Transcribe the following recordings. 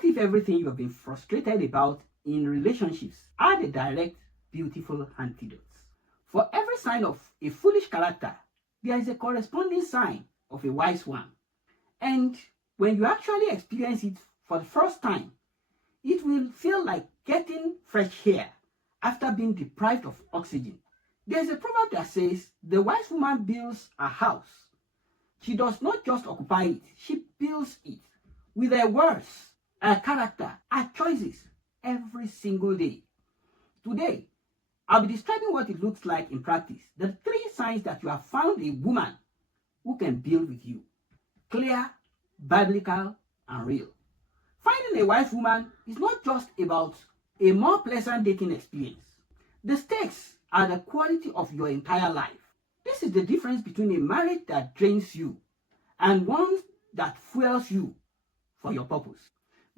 What if everything you have been frustrated about in relationships are the direct, beautiful antidotes? For every sign of a foolish character, there is a corresponding sign of a wise one. And when you actually experience it for the first time, it will feel like getting fresh air after being deprived of oxygen. There is a proverb that says, the wise woman builds a house. She does not just occupy it, she builds it with her words, her character, her choices every single day. Today, I'll be describing what it looks like in practice. The 3 signs that you have found a woman who can build with you. Clear, biblical, and real. Finding a wise woman is not just about a more pleasant dating experience. The stakes are the quality of your entire life. This is the difference between a marriage that drains you and one that fuels you for your purpose.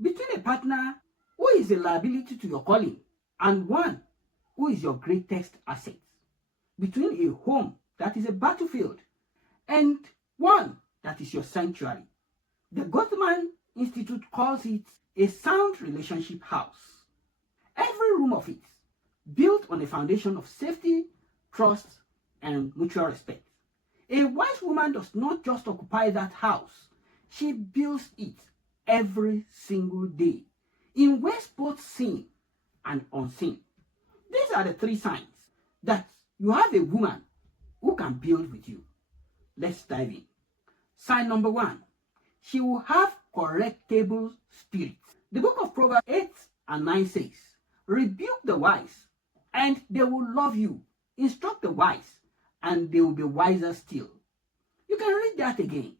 Between a partner who is a liability to your calling and one who is your greatest asset. Between a home that is a battlefield and one that is your sanctuary. The Gottman Institute calls it a sound relationship house. Every room of it built on a foundation of safety, trust, and mutual respect. A wise woman does not just occupy that house, she builds it every single day in ways both seen and unseen. These are the 3 signs that you have a woman who can build with you. Let's dive in. Sign number 1, she will have correctable spirit. The book of Proverbs 8 and 9 says, rebuke the wise and they will love you. Instruct the wise and they will be wiser still. You can read that again.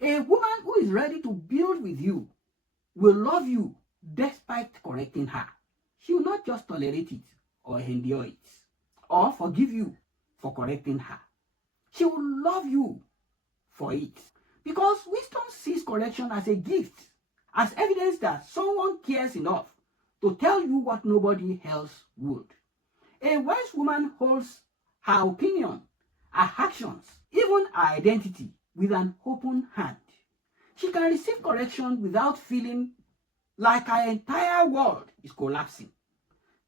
A woman who is ready to build with you will love you despite correcting her. She will not just tolerate it or endure it or forgive you for correcting her. She will love you for it because wisdom sees correction as a gift, as evidence that someone cares enough to tell you what nobody else would. A wise woman holds her opinion, her actions, even her identity with an open hand. She can receive correction without feeling like her entire world is collapsing.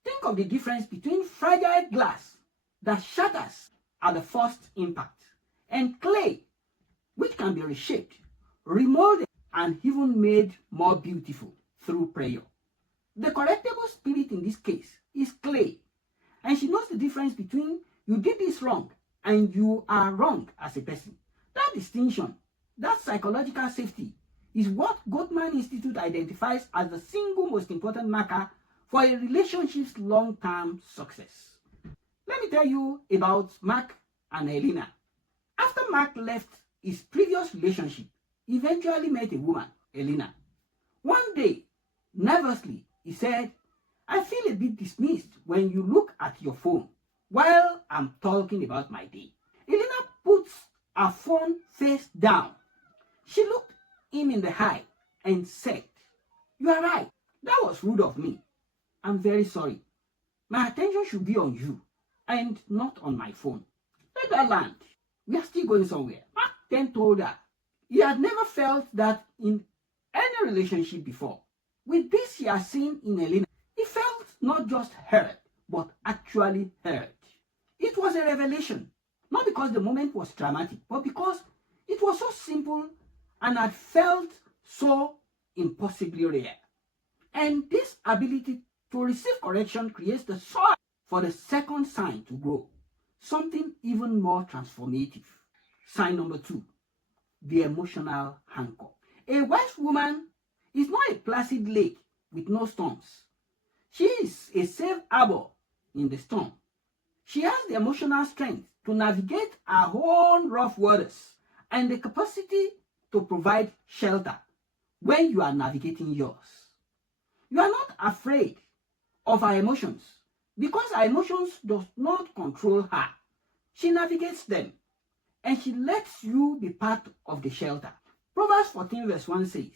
Think of the difference between fragile glass that shatters at the first impact and clay, which can be reshaped, remolded, and even made more beautiful through prayer. The correctable spirit in this case is clay, and she knows the difference between you did this wrong and you are wrong as a person. That distinction, that psychological safety, is what Gottman Institute identifies as the single most important marker for a relationship's long-term success. Let me tell you about Mark and Helena. After Mark left his previous relationship, he eventually met a woman, Helena. One day, nervously, he said, I feel a bit dismissed when you look at your phone while I'm talking about my day. Helena puts her phone face down. She looked him in the eye and said, you are right. That was rude of me. I'm very sorry. My attention should be on you and not on my phone. Let that land. We are still going somewhere. Mark then told her he had never felt that in any relationship before. With this he has seen in Helena, he felt not just heard, but actually heard. It was a revelation, not because the moment was dramatic, but because it was so simple and had felt so impossibly rare. And this ability to receive correction creates the soil for the second sign to grow, something even more transformative. Sign number 2, the emotional anchor. A wise woman is not a placid lake with no storms. She is a safe harbor in the storm. She has the emotional strength to navigate her own rough waters and the capacity to provide shelter when you are navigating yours. You are not afraid of her emotions because her emotions does not control her. She navigates them and she lets you be part of the shelter. Proverbs 14 verse 1 says,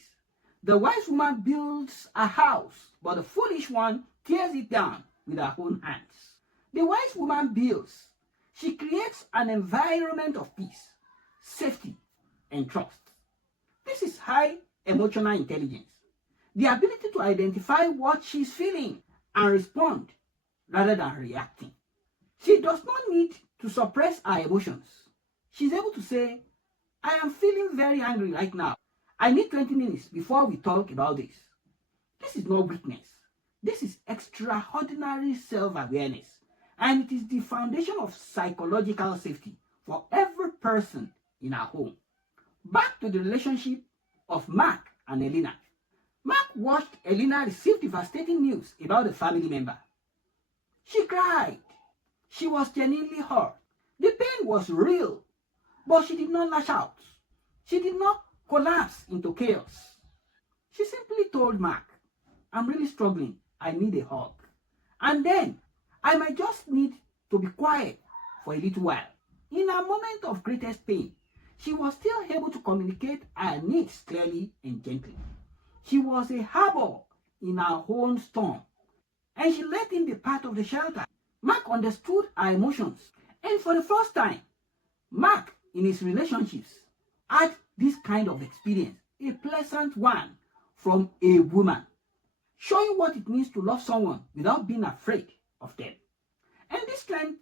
the wise woman builds a house, but the foolish one tears it down with her own hands. The wise woman builds. She creates an environment of peace, safety, and trust. This is high emotional intelligence. the ability to identify what she's feeling and respond rather than reacting. She does not need to suppress her emotions. She's able to say, I am feeling very angry right now. I need 20 minutes before we talk about this. This is not weakness. This is extraordinary self-awareness, and it is the foundation of psychological safety for every person in our home. Back to the relationship of Mark and Helena. Mark watched Helena receive devastating news about a family member. She cried. She was genuinely hurt. The pain was real, but she did not lash out. She did not collapse into chaos. She simply told Mark, I'm really struggling. I need a hug. And then, I might just need to be quiet for a little while. In a moment of greatest pain, she was still able to communicate her needs clearly and gently. She was a harbor in her own storm, and she let him be part of the shelter. Mark understood her emotions, and for the first time, Mark, in his relationships, had this kind of experience, a pleasant one from a woman, showing what it means to love someone without being afraid of them. And this strength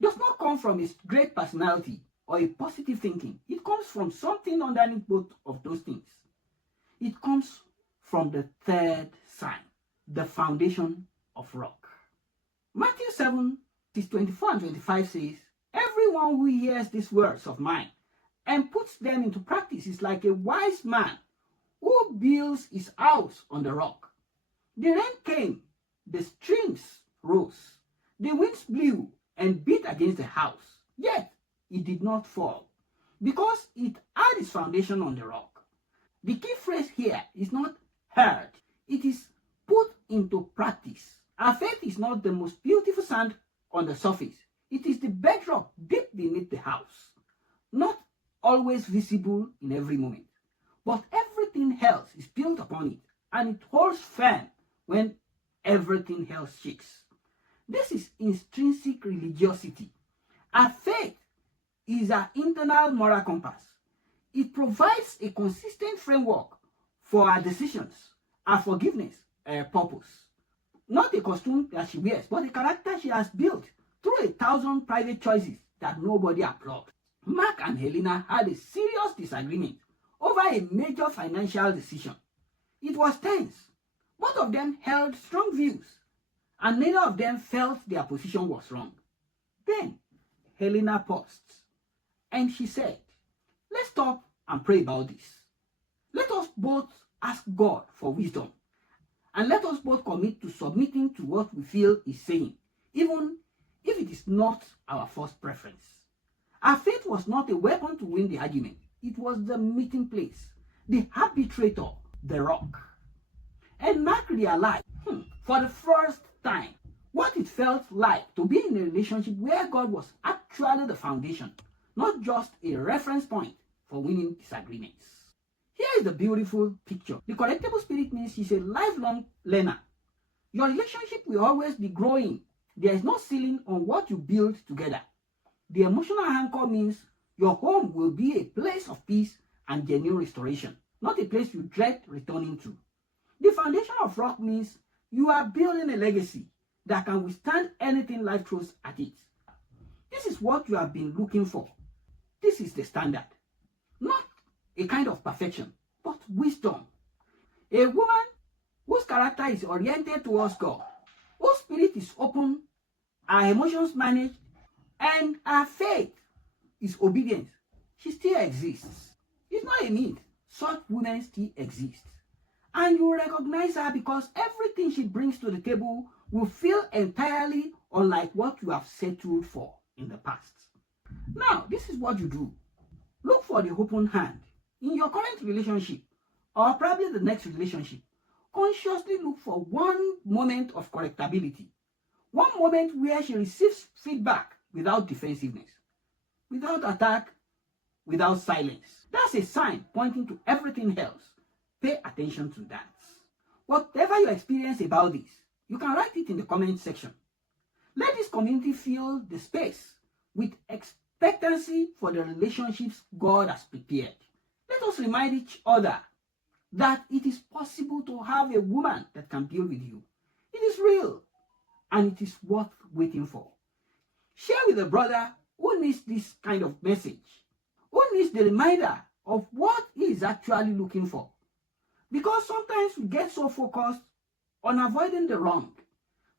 does not come from a great personality or a positive thinking. It comes from something underneath both of those things. It comes from the third sign, the foundation of rock. Matthew 7, 24 and 25 says, everyone who hears these words of mine and puts them into practice is like a wise man who builds his house on the rock. The rain came, the streams rose, the winds blew and beat against the house, yet it did not fall, because it had its foundation on the rock. The key phrase here is not heard, it is put into practice. Our faith is not the most beautiful sand on the surface, it is the bedrock deep beneath the house, not always visible in every moment, but everything else is built upon it, and it holds firm when everything else shakes. This is intrinsic religiosity. Our faith is our internal moral compass. It provides a consistent framework for our decisions, our forgiveness, our purpose. Not a costume that she wears, but a character she has built through 1,000 private choices that nobody applauds. Mark and Helena had a serious disagreement over a major financial decision. It was tense. Both of them held strong views, and neither of them felt their position was wrong. Then, Helena paused, and she said, let's stop and pray about this. Let us both ask God for wisdom, and let us both commit to submitting to what we feel is saying, even if it is not our first preference. Our faith was not a weapon to win the argument. It was the meeting place, the arbitrator, the rock. And Mark realized, for the first time, what it felt like to be in a relationship where God was actually the foundation, not just a reference point for winning disagreements. Here is the beautiful picture. The correctable spirit means she's a lifelong learner. Your relationship will always be growing. There is no ceiling on what you build together. The emotional anchor means your home will be a place of peace and genuine restoration, not a place you dread returning to. The foundation of rock means you are building a legacy that can withstand anything life throws at it. This is what you have been looking for. This is the standard. Not a kind of perfection, but wisdom. A woman whose character is oriented towards God, whose spirit is open, her emotions managed, and her faith is obedient. She still exists. It's not a myth. Such women still exist. And you recognize her because everything she brings to the table will feel entirely unlike what you have settled for in the past. Now, this is what you do. Look for the open hand. In your current relationship, or probably the next relationship, consciously look for one moment of correctability. One moment where she receives feedback without defensiveness, without attack, without silence. That's a sign pointing to everything else. Pay attention to that. Whatever you experience about this, you can write it in the comment section. Let this community fill the space with expectancy for the relationships God has prepared. Let us remind each other that it is possible to have a woman that can build with you. It is real and it is worth waiting for. Share with a brother who needs this kind of message, who needs the reminder of what he is actually looking for. Because sometimes we get so focused on avoiding the wrong,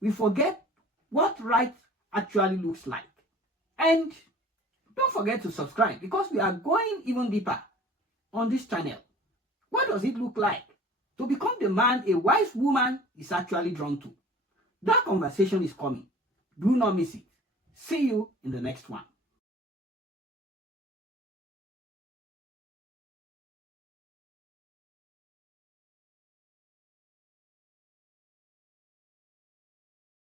we forget what right actually looks like. And don't forget to subscribe because we are going even deeper on this channel. What does it look like to become the man a wise woman is actually drawn to? That conversation is coming. Do not miss it. See you in the next one.